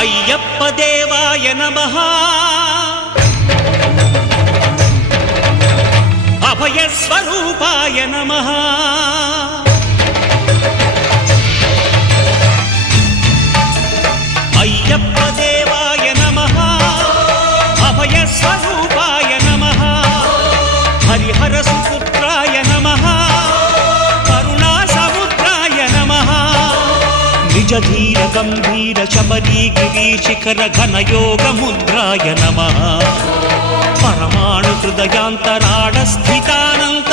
అయ్యప్ప దేవాయ నమః అభయ స్వరూపాయ నమః అయ్యప్ప దేవాయ నమః అభయ స్వరూపాయ నమః హరిహర సుపుత్రాయ నమః కరుణా సముద్రాయ నమః నిజ ధీర గంభీర శబరీ గిరి శిఖర ఘన యోగ ముద్రాయ నమః పరమాణు హృదయాంతరాళ స్థితానంత